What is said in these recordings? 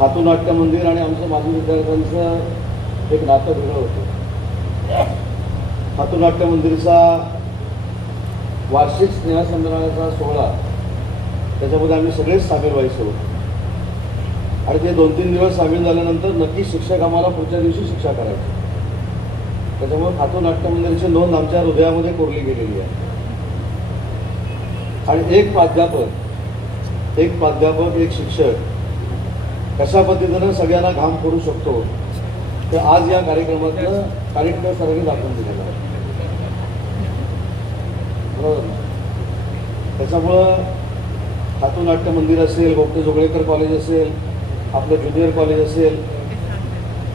खातू नाट्य मंदिर आणि आमचं माजी विद्यार्थ्यांचं एक नातं वेगळं होतं. खातू नाट्य मंदिरचा वार्षिक स्नेहसंमेलनाचा सोहळा, त्याच्यामध्ये आम्ही सगळेच सामील व्हायचो आणि ते 2-3 दिवस सामील झाल्यानंतर नक्की शिक्षक आम्हाला पुढच्या दिवशी शिक्षा करायचे. त्याच्यामुळे खातू नाट्य मंदिराची नोंद आमच्या हृदयामध्ये कोरली गेलेली आहे. आणि एक प्राध्यापक एक शिक्षक कशा पद्धतीनं सगळ्यांना घाम करू शकतो ते आज या कार्यक्रमातनं कार्यक्रम सरांनी दाखवून दिलेलं आहे. बरोबर. त्याच्यामुळं खातू नाट्य मंदिर असेल, गोपटे जोगळेकर कॉलेज असेल, आपलं ज्युनियर कॉलेज असेल,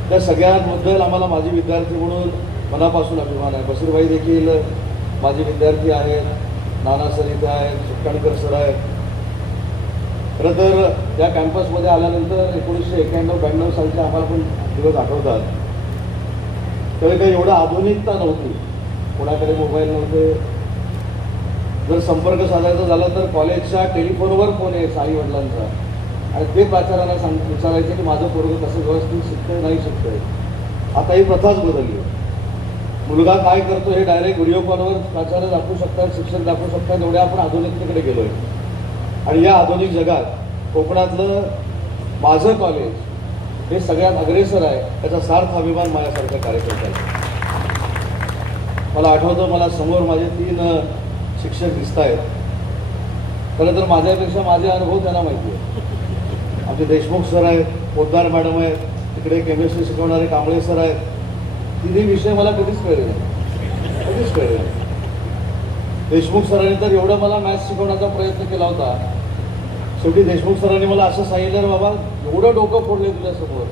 त्या सगळ्यांबद्दल आम्हाला माझे विद्यार्थी म्हणून मनापासून अभिमान आहे. बशीरभाई देखील माझे विद्यार्थी आहेत, नाना सर इथे आहेत, सुटकाणकर सर आहेत. खरं तर या कॅम्पसमध्ये आल्यानंतर 1991-92 सालचे आम्हाला पण दिवस आठवतात. त्यावेळी काही एवढं आधुनिकता नव्हती, कोणाकडे मोबाईल नव्हते. जर संपर्क साधायचा झाला तर कॉलेजच्या टेलिफोनवर फोन यायचा आई वडिलांचा आणि ते प्राचार्यांना विचारायचे की माझं पोरगं कसं व्यवस्थित शिकतंय नाही शिकतंय. आता ही प्रथाच बदलली. मुलगा काय करतो हे डायरेक्ट व्हिडिओ कॉलवर प्राचार्य दाखवू शकतात, शिक्षक दाखवू शकतात. एवढ्या आपण आधुनिकतेकडे गेलोय. आणि या आधुनिक जगात कोकणातलं माझं कॉलेज हे सगळ्यात अग्रेसर आहे, त्याचा सार्थ अभिमान माझ्यासारख्या कार्यकर्त्याला. मला आठवतं, मला समोर माझे 3 शिक्षक दिसत आहेत. खरं तर माझ्यापेक्षा माझे अनुभव त्यांना माहिती आहे. आमचे देशमुख सर आहेत, पोद्दार मॅडम आहेत, तिकडे केमिस्ट्री शिकवणारे कांबळे सर आहेत. तिन्ही विषय मला कधीच कळले नाही. देशमुख सरांनी तर एवढं मला मॅथ्स शिकवण्याचा प्रयत्न केला होता. शेवटी देशमुख सरांनी मला असं सांगितलं, बाबा एवढं डोकं फोडले तुझ्यासमोर,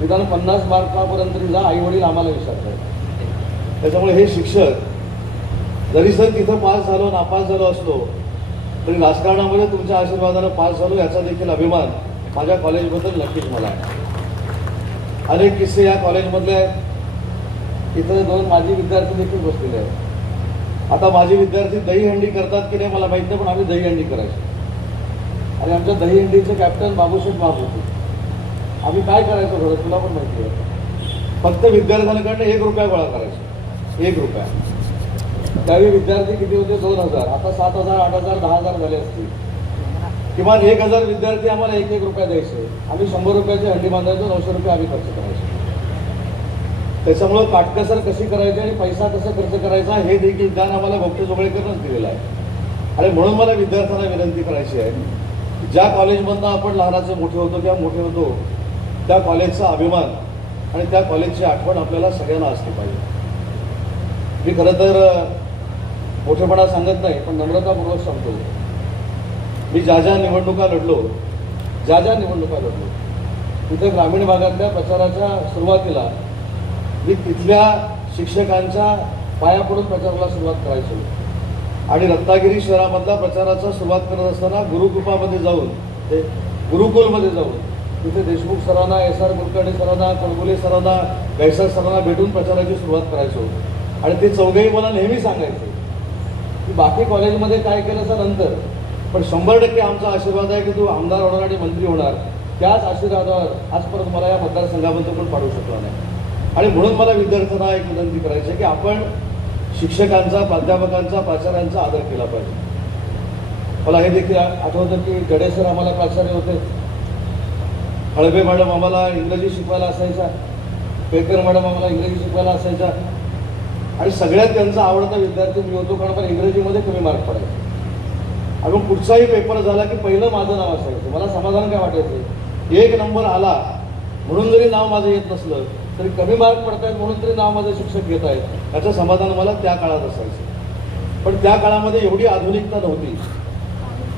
निदान 50 मार्कापर्यंत तरी जा, आई वडील आम्हाला विचारतात. त्याच्यामुळे हे शिक्षक जरी सर तिथं पास झालो नापास झालो असलो तरी राजकारणामध्ये तुमच्या आशीर्वादानं पास झालो याचा देखील अभिमान माझ्या कॉलेजबद्दल नक्कीच मला आहे. अनेक किस्से या कॉलेजमधले आहेत. इथं 2 माजी विद्यार्थी देखील बसलेले आहेत. आता माझे विद्यार्थी दहीहंडी करतात की नाही मला माहीत नाही, पण आम्ही दहीहंडी करायचो. आणि आमच्या दहीहंडीचे कॅप्टन बाबूशेठ बाप होते. आम्ही काय करायचो खरं तुला पण माहिती आहे, फक्त विद्यार्थ्यांकडनं 1 रुपया गोळा करायचो. 1 रुपया. त्यावेळी विद्यार्थी किती होते? 2000. आता 7000, 8000, 10000 झाले असतील. किमान 1000 विद्यार्थी आम्हाला 1-1 रुपया द्यायचे. आम्ही 100 रुपयाची हंडी बांधायचो, 900 रुपये आम्ही खर्च करायचो. त्याच्यामुळं काटकसर कशी करायची आणि पैसा कसा खर्च करायचा हे देखील ज्ञान आम्हाला गोपटे जोगळेकरनंच दिलेलं आहे. आणि म्हणून मला विद्यार्थ्यांना विनंती करायची आहे की ज्या कॉलेजमधनं आपण लहानाचे मोठे होतो किंवा मोठे होतो त्या कॉलेजचा अभिमान आणि त्या कॉलेजची आठवण आपल्याला सगळ्यांना असली पाहिजे. मी खरं तर मोठेपणा सांगत नाही, पण नम्रतापूर्वक सांगतो. मी ज्या निवडणुका लढलो तिथे ग्रामीण भागातल्या प्रचाराच्या सुरुवातीला मी तिथल्या शिक्षकांच्या पाया पडून प्रचाराला सुरुवात करायचो. आणि रत्नागिरी शहरामधला प्रचाराचा सुरुवात करत असताना गुरुकृपामध्ये जाऊन गुरुकुलमध्ये जाऊन तिथे देशमुख सरांना, SR कुलकर्णी सरांना, कणगुले सरांना, गैसर सरांना भेटून प्रचाराची सुरुवात करायचो. आणि ते चौघेही मला नेहमी सांगायचे की बाकी कॉलेजमध्ये काय केलं नंतर, पण 100% आमचा आशीर्वाद आहे की तू आमदार होणार आणि मंत्री होणार. त्याच आशीर्वादावर आजपर्यंत मला या मतदारसंघाबद्दल पण पाडू शकला नाही. आणि म्हणून मला विद्यार्थ्यांना एक विनंती करायची आहे की आपण शिक्षकांचा, प्राध्यापकांचा, प्राचार्यांचा आदर केला पाहिजे. मला हे देखील आठवतं की गडे सर आम्हाला प्राचार्य होते, हळबे मॅडम आम्हाला इंग्रजी शिकवायला असायच्या, पेकर मॅडम आम्हाला इंग्रजी शिकवायला असायच्या. आणि सगळ्यात त्यांचा आवडता विद्यार्थी मी होतो, कारण मला इंग्रजीमध्ये कमी मार्क पडायचे. आणि मग कुठचाही पेपर झाला की पहिलं माझं नाव असायचं. मला समाधान काय वाटायचं, 1 नंबर आला म्हणून जरी नाव माझं येत नसलं तरी कमी मार्क पडत आहेत म्हणून तरी नाव माझे शिक्षक घेत आहेत याचं समाधान मला त्या काळात असायचं. पण त्या काळामध्ये एवढी आधुनिकता नव्हती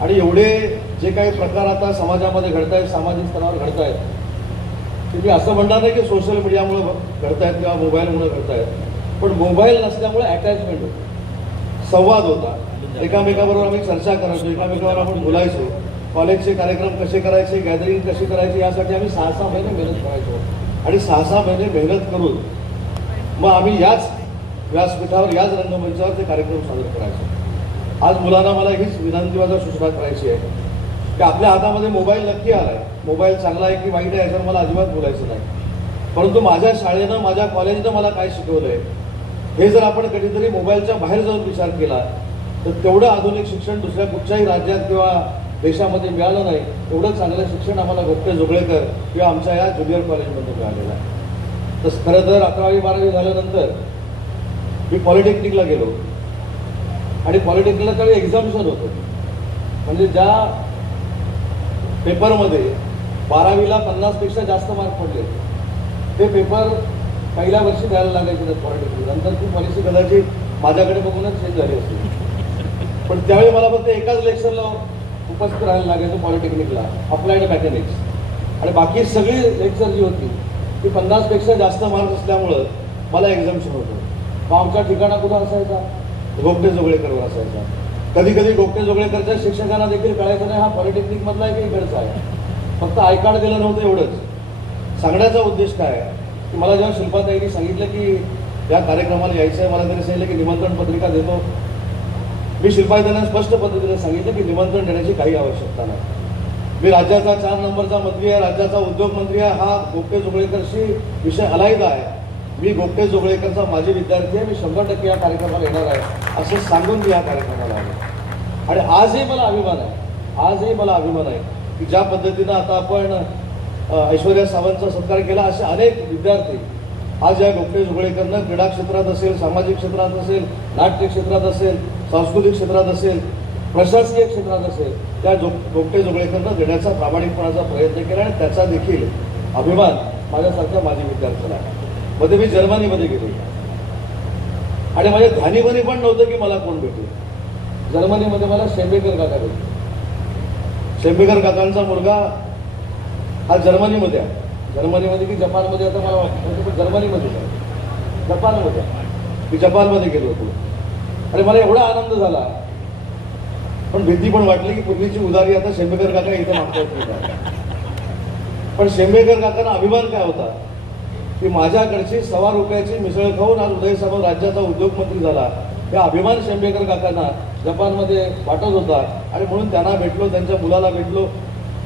आणि एवढे जे काही प्रकार आता समाजामध्ये घडत आहेत, सामाजिक स्तरावर घडत आहेत, ते मी असं म्हणणार नाही की सोशल मीडियामुळे घडत आहेत किंवा मोबाईलमुळे घडत आहेत. पण मोबाईल नसल्यामुळे अटॅचमेंट होतं, संवाद होता, एकामेकाबरोबर आम्ही चर्चा करायचो, एकामेकावर आपण बोलायचो. कॉलेजचे कार्यक्रम कसे करायचे, गॅदरिंग कशी करायची यासाठी आम्ही 6-6 महिने मेहनत करायचो. आणि 6-6 महिने मेहनत करून मग आम्ही याच व्यासपीठावर, याच रंगमंचावर ते कार्यक्रम सादर करायचो. आज मुलांना मला हीच विनंती, माझा सूचना करायची आहे की आपल्या हातामध्ये मोबाईल नक्की आला आहे, मोबाईल चांगला आहे की वाईट आहे याच्यावर मला अजिबात बोलायचं नाही, परंतु माझ्या शाळेनं माझ्या कॉलेजनं मला काय शिकवलं आहे हे जर आपण कधीतरी मोबाईलच्या बाहेर जाऊन विचार केला तर तेवढं आधुनिक शिक्षण दुसऱ्या कुठच्याही राज्यात किंवा देशामध्ये मिळालं नाही. एवढं चांगलं शिक्षण आम्हाला गोपटे जोगळेकर किंवा आमच्या या ज्युनियर कॉलेजमध्ये मिळालेलं आहे. तर खरं तर 11वी-12वी झाल्यानंतर मी पॉलिटेक्निकला गेलो आणि पॉलिटेक्निकला त्यावेळी एक्झाम्शन होतं. म्हणजे ज्या पेपरमध्ये 12वीला 50पेक्षा जास्त मार्क पडले ते पेपर पहिल्या वर्षी द्यायला लागायचे त्यात पॉलिटेक्निक. नंतर ती पॉलिसी कदाचित माझ्याकडे बघूनच चेंज झाली असते, पण त्यावेळी मला फक्त एकाच लेक्चरला उपस्थित राहायला लागायचं पॉलिटेक्निकला, अप्लाइड मॅकॅनिक्स. आणि बाकी सगळी लेक्चर जी होती ती 50पेक्षा जास्त मार्क असल्यामुळं मला एक्झाम्शन होतं. मग आमच्या ठिकाणा कुठं असायचा? गोपटे जोगळेकरवर असायचा. कधी कधी गोपटे जोगळेकरच्या शिक्षकांना देखील कळायचं नाही हा पॉलिटेक्निकमधला आहे की इकडचा आहे. फक्त आय कार्ड दिलं नव्हतं एवढंच. सांगण्याचा उद्देश काय आहे की मला जेव्हा शिल्पाताईंनी सांगितलं की या कार्यक्रमाला यायचं आहे, मला त्यांनी सांगितलं की निमंत्रण पत्रिका देतो. मी शिल्पाताईंना स्पष्ट पद्धतीने सांगितलं की निमंत्रण देण्याची काही आवश्यकता नाही. मी राज्याचा 4 नंबरचा मंत्री आहे, राज्याचा उद्योग मंत्री आहे, हा गोपटे जोगळेकरशी विषय अलायदा आहे. मी गोपटे जोगळेकरचा माझे विद्यार्थी आहे, मी 100% या कार्यक्रमाला येणार आहे असं सांगून मी या कार्यक्रमाला आलो. आणि आजही मला अभिमान आहे की ज्या पद्धतीनं आता आपण ऐश्वर्या सावंतचा सत्कार केला, असे अनेक विद्यार्थी आज या गोपटे जोगळेकरनं क्रीडा क्षेत्रात असेल, सामाजिक क्षेत्रात असेल, नाट्य क्षेत्रात असेल, सांस्कृतिक क्षेत्रात असेल, प्रशासकीय क्षेत्रात असेल, त्या गोपटे जोगळेकरनं देण्याचा प्रामाणिकपणाचा प्रयत्न केला आणि त्याचा देखील अभिमान माझ्यासारख्या माजी विद्यार्थ्याला आहे. मध्ये मी जर्मनीमध्ये गेलो आणि माझ्या ध्यानीमध्ये पण नव्हतं की मला कोण भेटेल. जर्मनीमध्ये मला शेंबेकर काका भेटले. शेंबेकर काकांचा मुलगा हा जर्मनीमध्ये आहे. जर्मनीमध्ये की जपानमध्ये आता मला वाटतं जर्मनीमध्ये आहे, जपानमध्ये. मी जपानमध्ये गेलो होतो आणि मला एवढा आनंद झाला, पण भीती पण वाटली की पूर्वीची उदारी आता शेंबेकर काका इथं मागतात. पण शेंबेकर काकांना अभिमान काय होता की माझ्याकडची ₹1.25 मिसळ खाऊन आज उदयसाहेब राज्याचा उद्योगमंत्री झाला. हा अभिमान शेंबेकर काकांना जपानमध्ये वाटत होता आणि म्हणून त्यांना भेटलो, त्यांच्या मुलाला भेटलो.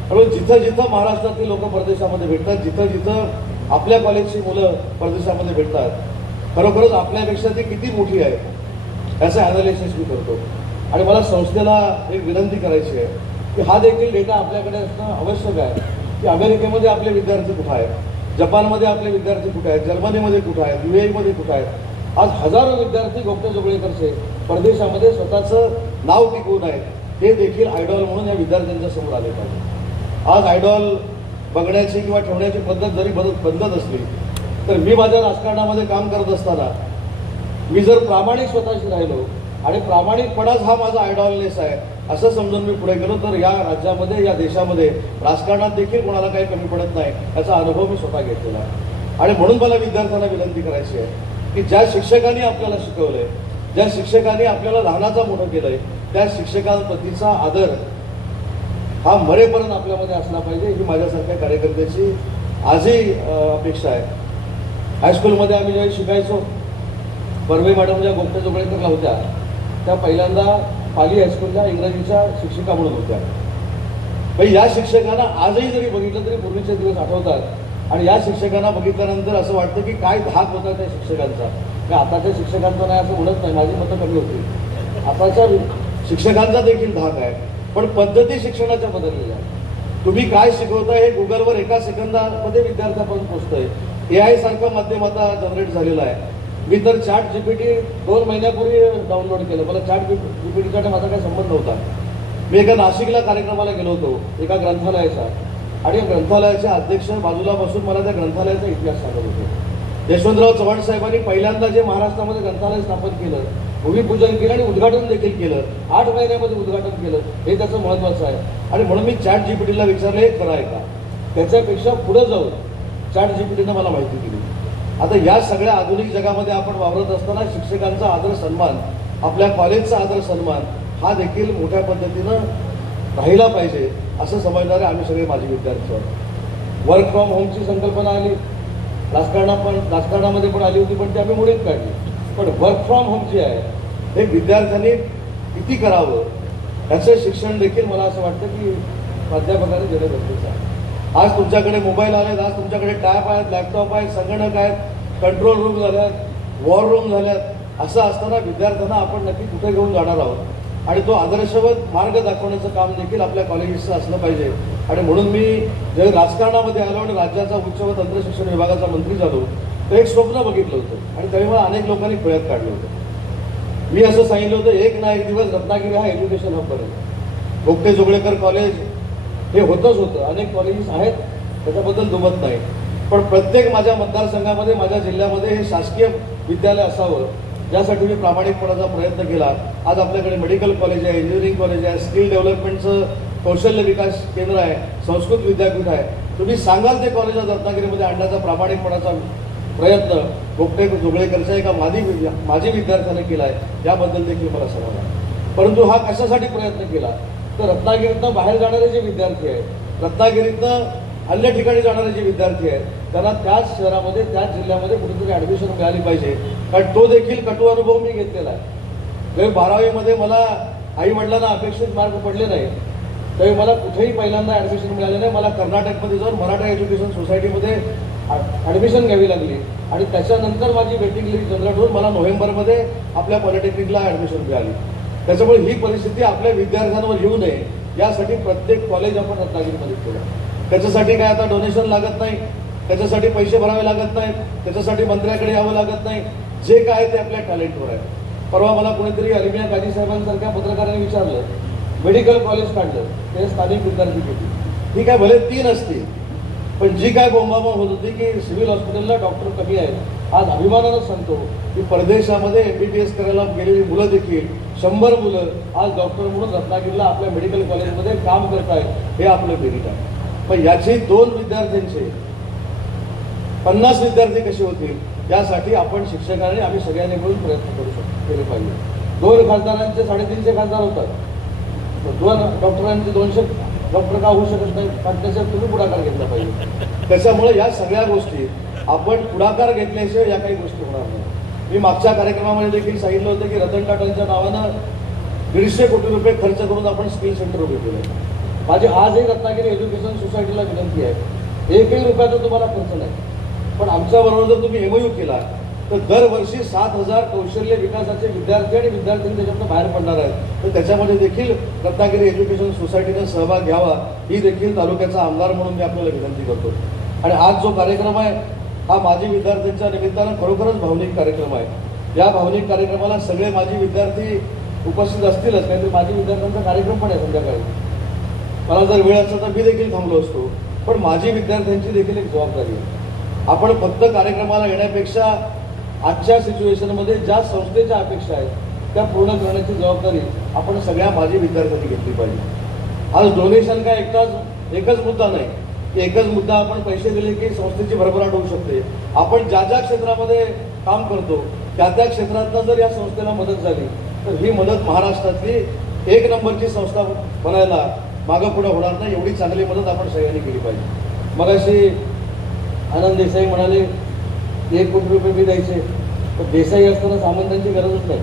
म्हणून जिथं जिथं महाराष्ट्रातली लोक परदेशामध्ये भेटतात, जिथं जिथं आपल्या कॉलेजची मुलं परदेशामध्ये भेटतात, खरोखरच आपल्यापेक्षा ती किती मोठी आहे याचं ॲनालिसिस मी करतो. आणि मला संस्थेला एक विनंती करायची आहे की हा देखील डेटा आपल्याकडे असणं आवश्यक आहे की अमेरिकेमध्ये आपले विद्यार्थी कुठं आहेत, जपानमध्ये आपले विद्यार्थी कुठे आहेत, जर्मनीमध्ये कुठं आहेत, UAE कुठं आहेत. आज हजारो विद्यार्थी गोपटे जोगळेकरचे परदेशामध्ये स्वतःचं नाव टिकवून आहेत. हे देखील आयडॉल म्हणून या विद्यार्थ्यांच्या समोर आले पाहिजे. आज आयडॉल बघण्याची किंवा ठेवण्याची पद्धत जरी बदलत असली तर मी माझ्या राजकारणामध्ये काम करत असताना मी जर प्रामाणिक स्वतःशी राहिलो आणि प्रामाणिकपणाच हा माझा आयडॉलनेस आहे असं समजून मी पुढे गेलो तर या राज्यामध्ये, या देशामध्ये राजकारणात देखील कोणाला काही कमी पडत नाही याचा अनुभव मी स्वतः घेतलेला आहे. आणि म्हणून मला विद्यार्थ्यांना विनंती करायची आहे की ज्या शिक्षकांनी आपल्याला शिकवलं आहे, ज्या शिक्षकांनी आपल्याला लहानाचा मोठं केलं आहे, त्या शिक्षकांप्रतीचा आदर हा मरेपर्यंत आपल्यामध्ये असला पाहिजे ही माझ्यासारख्या कार्यकर्त्याची आजही अपेक्षा आहे. हायस्कूलमध्ये आम्ही ज्यावेळी शिकायचो, बर्वे मॅडम ज्या गोपटे जोगळेकरला होत्या त्या पहिल्यांदा पाली हायस्कूलच्या इंग्रजीच्या शिक्षिका म्हणून होत्या. पण या शिक्षकांना आजही जरी बघितलं तरी पूर्वीचे दिवस आठवतात आणि या शिक्षकांना बघितल्यानंतर असं वाटतं की काय धाक होता त्या शिक्षकांचा. की आताच्या शिक्षकांचा नाही असं म्हणत नाही, माझी मतं कमी होती. आताच्या शिक्षकांचा देखील धाक आहे, पण पद्धती शिक्षणाच्या बदललेल्या आहेत. तुम्ही काय शिकवताय हे गुगलवर एका सेकंदामध्ये विद्यार्थ्यापर्यंत पोहोचतंय. AI सारखं माध्यम आता जनरेट झालेलं आहे. मी तर ChatGPT 2 महिन्यापूर्वी डाउनलोड केलं. मला ChatGPTचा माझा काही संबंध नव्हता. मी एका नाशिकला कार्यक्रमाला गेलो होतो एका ग्रंथालयाचा आणि ग्रंथालयाचे अध्यक्ष बाजूला बसून मला त्या ग्रंथालयाचा इतिहास सांगत होते. यशवंतराव चव्हाण साहेबांनी पहिल्यांदा जे महाराष्ट्रामध्ये ग्रंथालय स्थापन केलं, भूमिपूजन केलं आणि उद्घाटन देखील केलं, 8 महिन्यामध्ये उद्घाटन केलं, हे त्याचं महत्त्वाचं आहे. आणि म्हणून मी ChatGPTला विचारलं हे खरं आहे का. त्याच्यापेक्षा पुढं जाऊन ChatGPTनं मला माहिती दिली. आता या सगळ्या आधुनिक जगामध्ये आपण वावरत असताना शिक्षकांचा आदर सन्मान, आपल्या कॉलेजचा आदर सन्मान हा देखील मोठ्या पद्धतीनं राहिला पाहिजे असं समजणारे आम्ही सगळे माजी विद्यार्थी आहोत. वर्क फ्रॉम होमची संकल्पना आली, राजकारणामध्ये पण आली होती, पण ती आम्ही मुळीच काढली. पण वर्क फ्रॉम होम जे आहे हे विद्यार्थ्यांनी किती करावं याचं शिक्षण देखील मला असं वाटतं की प्राध्यापकांनी देणं गरजेचं आहे. आज तुमच्याकडे मोबाईल आलेत, आज तुमच्याकडे टॅब आहेत, लॅपटॉप आहेत, संगणक आहेत, कंट्रोल रूम झाल्यात, वॉर रूम झाल्यात. असं असताना विद्यार्थ्यांना आपण नक्की कुठे घेऊन जाणार आहोत आणि तो आदर्शवत मार्ग दाखवण्याचं काम देखील आपल्या कॉलेजेसचं असलं पाहिजे. आणि म्हणून मी जेव्हा राजकारणामध्ये आलो आणि राज्याचा उच्च व तंत्रशिक्षण विभागाचा मंत्री झालो तर एक स्वप्न बघितलं होतं आणि त्यावेळेला अनेक लोकांनी प्रयत्न काढले होते. मी असं सांगितलं होतं, एक ना एक दिवस रत्नागिरी हा एज्युकेशन हब बनेल. गोगटे जोगळेकर कॉलेज हे होतच होतं, अनेक कॉलेजेस आहेत, त्याच्याबद्दल दुमत नाही. पण प्रत्येक माझ्या मतदारसंघामध्ये, माझ्या जिल्ह्यामध्ये हे शासकीय विद्यालय असावं ज्यासाठी मी प्रामाणिकपणाचा प्रयत्न केला. आज आपल्याकडे मेडिकल कॉलेज आहे, इंजिनिअरिंग कॉलेज आहे, स्किल डेव्हलपमेंटचं कौशल्य विकास केंद्र आहे, संस्कृत विद्यापीठ आहे. तुम्ही सांगाल ते कॉलेज रत्नागिरीमध्ये आणण्याचा प्रामाणिकपणाचा प्रयत्न गोगटे जोगळेकरच्या एका माजी विद्यार्थ्याने केला आहे, याबद्दल देखील मला समाधान आहे. परंतु हा कशासाठी प्रयत्न केला तर रत्नागिरीतनं बाहेर जाणारे जे विद्यार्थी आहेत, रत्नागिरीतनं अन्य ठिकाणी जाणारे जे विद्यार्थी आहेत, त्यांना त्याच शहरामध्ये त्याच जिल्ह्यामध्ये कुठेतरी ॲडमिशन मिळाली पाहिजे. कारण तो देखील कटू अनुभव मी घेतलेला आहे. जेव्हा 12वीमध्ये मला आई वडिलांना अपेक्षित मार्क पडले नाही त्यावेळी मला कुठेही पहिल्यांदा ॲडमिशन मिळाले नाही. मला कर्नाटकमध्ये जाऊन मराठा एज्युकेशन सोसायटीमध्ये ॲडमिशन घ्यावी लागली आणि त्याच्यानंतर माझी वेटिंग लिस्ट जनरेट होऊन मला नोव्हेंबरमध्ये आपल्या पॉलिटेक्निकला ॲडमिशन मिळाली. त्याच्यामुळे ही परिस्थिती आपल्या विद्यार्थ्यांवर येऊ नये यासाठी प्रत्येक कॉलेज आपण रत्नागिरीमध्ये केलं. त्याच्यासाठी काय आता डोनेशन लागत नाही, त्याच्यासाठी पैसे भरावे लागत नाहीत, त्याच्यासाठी मंत्र्याकडे यावं लागत नाही. जे काय ते आपल्या टॅलेंटवर आहे. परवा मला कोणीतरी अलिमिया काजी साहेबांसारख्या पत्रकारांनी विचारलं, मेडिकल कॉलेज काढलं, ते स्थानिक विद्यार्थी होती. ठीक आहे, भले 3 असतील, पण जी काय बोंबाबोंब होत होती की सिव्हिल हॉस्पिटलला डॉक्टर कमी आहेत. आज अभिमानानं सांगतो की परदेशामध्ये MBBS करायला गेलेली मुलं देखील 100 मुलं आज डॉक्टर म्हणून रत्नागिरीला आपल्या मेडिकल कॉलेजमध्ये काम करत आहेत. हे आपलं मेरिट आहे. पण याची 2 विद्यार्थ्यांचे 50 विद्यार्थी कसे होतील यासाठी आपण शिक्षकांनी आम्ही सगळ्यांनी मिळून प्रयत्न केले पाहिजे. 2 खासदारांचे 350 खासदार होतात, 2 डॉक्टरांचे 200 डॉक्टर का होऊ शकत नाही, कारण त्याच्यात तुम्ही पुढाकार घेतला पाहिजे. त्याच्यामुळे या सगळ्या गोष्टी आपण पुढाकार घेतल्याशिवाय या काही गोष्टी होणार नाही. मी मागच्या कार्यक्रमामध्ये देखील सांगितलं होतं की रतन टाटांच्या नावानं 150 कोटी रुपये खर्च करून आपण स्किल सेंटर उभे केले. माझी आजही रत्नागिरी एज्युकेशन सोसायटीला विनंती आहे, 1ही रुपयाचा तुम्हाला खर्च नाही, पण आमच्याबरोबर जर तुम्ही MOU केला तर दरवर्षी 7,000 कौशल्य विकासाचे विद्यार्थी आणि विद्यार्थ्यांनी त्याच्यातून बाहेर पडणार आहेत. तर त्याच्यामध्ये देखील रत्नागिरी एज्युकेशन सोसायटीने सहभाग घ्यावा ही देखील तालुक्याचा आमदार म्हणून मी आपल्याला विनंती करतो. आणि आज जो कार्यक्रम आहे हा माजी विद्यार्थ्यांच्या निमित्तानं खरोखरच भावनिक कार्यक्रम आहे. या भावनिक कार्यक्रमाला सगळे माजी विद्यार्थी उपस्थित असतीलच, काहीतरी माजी विद्यार्थ्यांचा कार्यक्रम पण आहे संध्याकाळी. मला जर वेळ असता तर मी देखील थांबलो असतो, पण माजी विद्यार्थ्यांची देखील एक जबाबदारी आहे. आपण फक्त कार्यक्रमाला येण्यापेक्षा आजच्या सिच्युएशनमध्ये ज्या संस्थेच्या अपेक्षा आहेत त्या पूर्ण करण्याची जबाबदारी आपण सगळ्या माजी विद्यार्थ्यांनी घेतली पाहिजे. आज डोनेशन काय एकच मुद्दा नाही की एकच मुद्दा आपण पैसे दिले की संस्थेची भरभराट होऊ शकते. आपण ज्या ज्या क्षेत्रामध्ये काम करतो त्या त्या क्षेत्रातनं जर या संस्थेला मदत झाली तर ही मदत महाराष्ट्रातली 1 नंबरची संस्था बनायला मागं पुढे होणार नाही. एवढी चांगली मदत आपण सगळ्यांनी केली पाहिजे. मगाशी आनंद देसाई म्हणाले 1 कोटी रुपये मी द्यायचे, पण देसाई असताना सामंतांची गरजच नाही.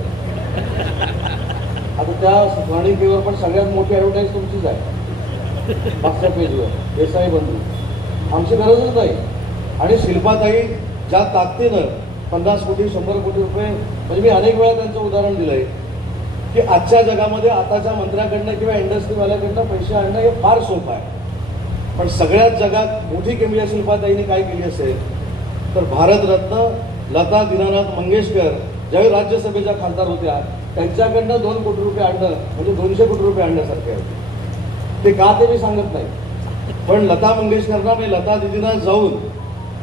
आता त्या स्वर्णिकेवर पण सगळ्यात मोठी ॲडव्हर्टाईज तुमचीच आहे मागच्या पेजवर, देसाई बंधू. आमची गरजच नाही. आणि शिल्पाताई ज्या ताकदीनं 50 कोटी 100 कोटी रुपये, म्हणजे मी अनेक वेळा त्यांचं उदाहरण दिलं आहे की आजच्या जगामध्ये आताच्या मंत्र्याकडनं किंवा इंडस्ट्रीवाल्याकडनं पैसे आणणं हे फार सोपं आहे. पण सगळ्यात जगात मोठी किमया शिल्पाताईंनी काय केली असेल तर भारतरत्न लता दीनानाथ मंगेशकर ज्यावेळी राज्यसभेच्या खासदार होत्या त्यांच्याकडनं 2 कोटी रुपये आणणं म्हणजे 200 कोटी रुपये आणण्यासारखे आहे. ते का ते मी सांगत नाही, पण लता मंगेशकरना मी लता दिदींना जाऊन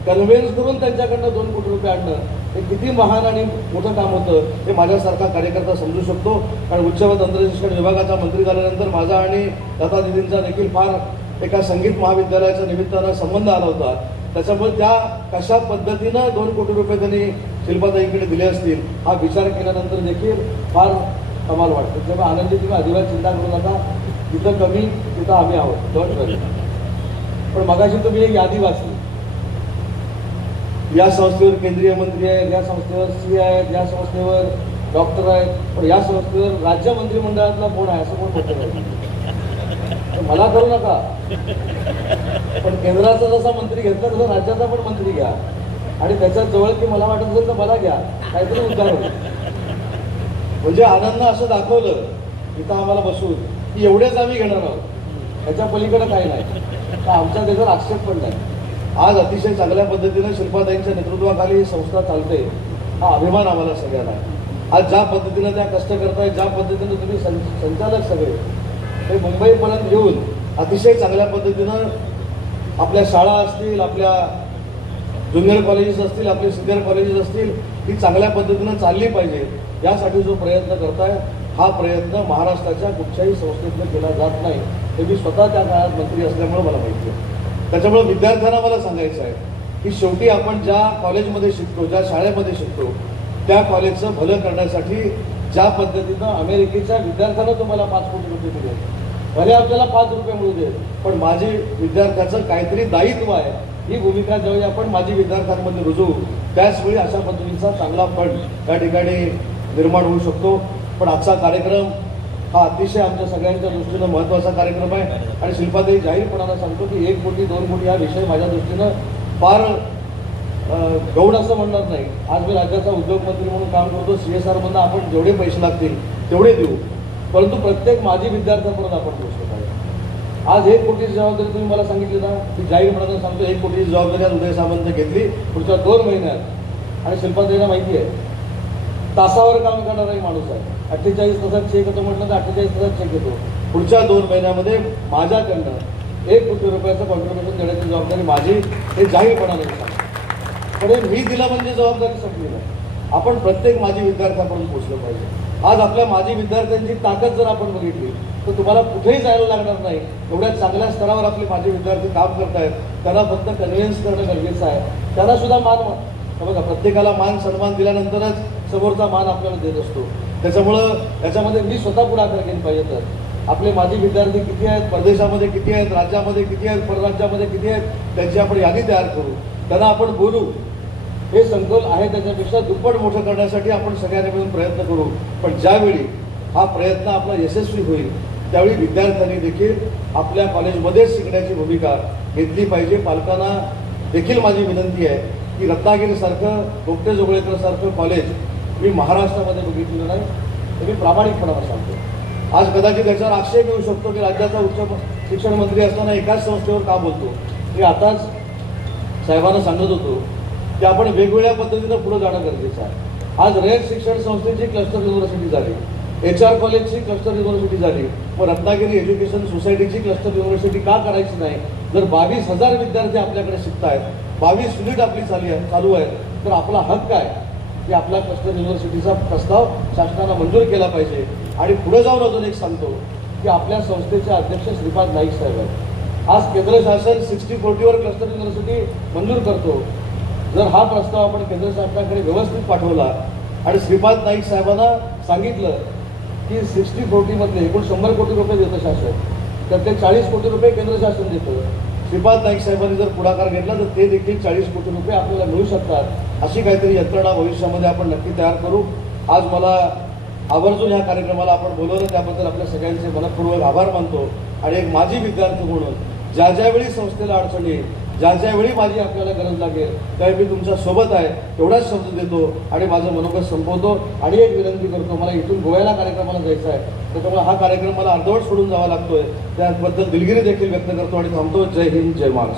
कन्व्हिन्स करून त्यांच्याकडनं 2 कोटी रुपये आणणं हे किती महान आणि मोठं काम होतं हे माझ्यासारखा कार्यकर्ता समजू शकतो. कारण उच्च व तंत्रशिक्षण विभागाचा मंत्री झाल्यानंतर माझा आणि लता दिदींचा देखील फार एका संगीत महाविद्यालयाच्या निमित्तानं संबंध आला होता. त्याच्यामुळे त्या कशा पद्धतीनं 2 कोटी रुपये त्यांनी शिल्पाताईकडे दिले असतील हा विचार केल्यानंतर देखील फार कमाल वाटतं. त्यामुळे आनंदी तुम्ही अजिबात चिंता करू नका, जिथं कमी तिथं आम्ही आहोत, डोंट वरी. पण मगाशी तुम्ही एक यादी वाचली, या संस्थेवर केंद्रीय मंत्री आहेत, या संस्थेवर CA आहेत, या संस्थेवर डॉक्टर आहेत, पण या संस्थेवर राज्य मंत्रिमंडळातला कोण आहे असं कोण होतं. मला करू नका, पण केंद्राचा जसा मंत्री घेतला तसा राज्याचा पण मंत्री घ्या आणि त्याच्यात जवळ की मला वाटत असेल तर मला घ्या, काहीतरी उद्धार होईल. म्हणजे आनंद असं दाखवलं इथं आम्हाला बसून की एवढेच आम्ही घेणार आहोत, त्याच्या पलीकडे काही नाही, तर आमच्या त्याच्यावर आक्षेप पण नाही. आज अतिशय चांगल्या पद्धतीने शिल्पाताईंच्या नेतृत्वाखाली ही संस्था चालते, हा अभिमान आम्हाला सगळ्यांना आहे. आज ज्या पद्धतीनं त्या कष्ट करतायत, ज्या पद्धतीनं तुम्ही संचालक सगळे हे मुंबईपर्यंत येऊन अतिशय चांगल्या पद्धतीनं आपल्या शाळा असतील, आपल्या ज्युनियर कॉलेजेस असतील, आपले सिनियर कॉलेजेस असतील, ही चांगल्या पद्धतीनं चालली पाहिजे यासाठी जो प्रयत्न करताय, हा प्रयत्न महाराष्ट्राच्या कुठच्याही संस्थेतनं केला जात नाही. हे मी स्वतः त्या काळात मंत्री असल्यामुळे मला माहिती आहे. त्याच्यामुळे विद्यार्थ्यांना मला सांगायचं आहे की शेवटी आपण ज्या कॉलेजमध्ये शिकतो, ज्या शाळेमध्ये शिकतो, त्या कॉलेजचं भलं करण्यासाठी ज्या पद्धतीनं अमेरिकेच्या विद्यार्थ्यांना तुम्हाला 5 कोटी रुपये दिले, भले आपल्याला 5 रुपये मिळू दे, पण माझी विद्यार्थ्याचं काहीतरी दायित्व आहे, ही भूमिका ज्यावेळी आपण माझी विद्यार्थ्यांमध्ये रुजवू त्याचवेळी अशा पद्धतीचा चांगला फंड त्या ठिकाणी निर्माण होऊ शकतो. पण आजचा कार्यक्रम हा अतिशय आमच्या सगळ्यांच्या दृष्टीनं महत्त्वाचा कार्यक्रम आहे आणि शिल्पाताई जाहीरपणानं सांगतो की 1 कोटी 2 कोटी हा विषय माझ्या दृष्टीनं फार गौड असं म्हणणार नाही. आज मी राज्याचा उद्योगमंत्री म्हणून काम करतो, CSRमधनं आपण जेवढे पैसे लागतील तेवढे देऊ, परंतु प्रत्येक माजी विद्यार्थ्यापर्यंत आपण पोहोचलो पाहिजे. आज 1 कोटीची जबाबदारी तुम्ही मला सांगितली ना, की जाहीरपणानं सांगतो 1 कोटीची जबाबदारी आज उदय सामंत घेतली पुढच्या 2 महिन्यात. आणि शिल्पाताईंना माहिती आहे तासावर काम करणाराही माणूस आहे. 48 तासात चेक येतो म्हटलं तर 48 तासात चेक येतो. पुढच्या 2 महिन्यामध्ये माझ्याकडनं 1 कोटी रुपयाचं कॉन्ट्रिब्युशन देण्याची जबाबदारी माझी, हे जाहीरपणाने सांगतो. पण हे मी दिलं म्हणजे जबाबदारी संपली नाही. आपण प्रत्येक माजी विद्यार्थ्यापर्यंत पोहोचलं पाहिजे. आज आपल्या माजी विद्यार्थ्यांची ताकद जर आपण बघितली तर तुम्हाला कुठेही जायला लागणार नाही. एवढ्या चांगल्या स्तरावर आपले माजी विद्यार्थी काम करतायत, त्यांना फक्त कन्व्हिन्स करणं गरजेचं आहे. त्यांना सुद्धा मान, बघा प्रत्येकाला मान सन्मान दिल्यानंतरच समोरचा मान आपल्याला देत असतो. त्याच्यामुळं याच्यामध्ये मी स्वतः पुढाकार घेऊन पाहिजे. तर आपले माजी विद्यार्थी किती आहेत, परदेशामध्ये किती आहेत, राज्यामध्ये किती आहेत, परराज्यामध्ये किती आहेत, त्यांची आपण यादी तयार करू, त्यांना आपण बोलू. हे संकुल आहे त्याच्यापेक्षा दुप्पट मोठं करण्यासाठी आपण सगळ्यांनी मिळून प्रयत्न करू. पण ज्यावेळी हा प्रयत्न आपला यशस्वी होईल त्यावेळी विद्यार्थ्यांनी देखील आपल्या कॉलेजमध्येच शिकण्याची भूमिका घेतली पाहिजे. पालकांना देखील माझी विनंती आहे की रत्नागिरीसारखं, गोपटे जोगळेकरसारखं कॉलेज मी महाराष्ट्रामध्ये बघितलेलं नाही, तर मी प्रामाणिकपणानं सांगतो. आज कदाचित त्याच्यावर आक्षेप येऊ शकतो की राज्याचा उच्च शिक्षण मंत्री असताना एकाच संस्थेवर का बोलतो. मी आताच साहेबांना सांगत होतो की आपण वेगवेगळ्या पद्धतीनं पुढे जाणं गरजेचं आहे. आज रयत शिक्षण संस्थेची क्लस्टर युनिव्हर्सिटी झाली, HR कॉलेजची क्लस्टर युनिव्हर्सिटी झाली, मग रत्नागिरी एज्युकेशन सोसायटीची क्लस्टर युनिव्हर्सिटी का करायची नाही. जर 22,000 विद्यार्थी आपल्याकडे शिकतायत, 22 युनिट आपली चालू आहे, तर आपला हक्क आहे की आपला क्लस्टर युनिव्हर्सिटीचा प्रस्ताव शासनाला मंजूर केला पाहिजे. आणि पुढे जाऊन अजून एक सांगतो की आपल्या संस्थेचे अध्यक्ष श्रीपाद नाईक साहेब आहेत. आज केंद्र शासन 60-40 क्लस्टर युनिव्हर्सिटी मंजूर करतो. जर हा प्रस्ताव आपण केंद्र शासनाकडे व्यवस्थित पाठवला आणि श्रीपाद नाईक साहेबांना सांगितलं की 60-40 मधले एकूण 100 कोटी रुपये देतं शासन, तर ते 40 कोटी रुपये केंद्र शासन देतं. श्रीपाद नाईक साहेबांनी जर पुढाकार घेतला तर ते देखील 40 कोटी रुपये आपल्याला मिळू शकतात. अशी काहीतरी यंत्रणा भविष्यामध्ये आपण नक्की तयार करू. आज मला आवर्जून ह्या कार्यक्रमाला आपण बोलवलं त्याबद्दल आपल्या सगळ्यांचे मनपूर्वक आभार मानतो. आणि एक माजी विद्यार्थी म्हणून ज्या ज्यावेळी संस्थेला अडचणी, ज्या ज्यावेळी माझी आपल्याला गरज लागेल त्यावेळी मी तुमच्या सोबत आहे एवढाच शब्द देतो आणि माझं मनोगत संपवतो. आणि एक विनंती करतो, मला इथून गोव्याला कार्यक्रमाला जायचं आहे, त्याच्यामुळे हा कार्यक्रम मला अर्धवट सोडून जावा लागतोय, त्याबद्दल दिलगिरी देखील व्यक्त करतो आणि थांबतो. जय हिंद, जय महाराष्ट्र.